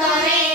adoré.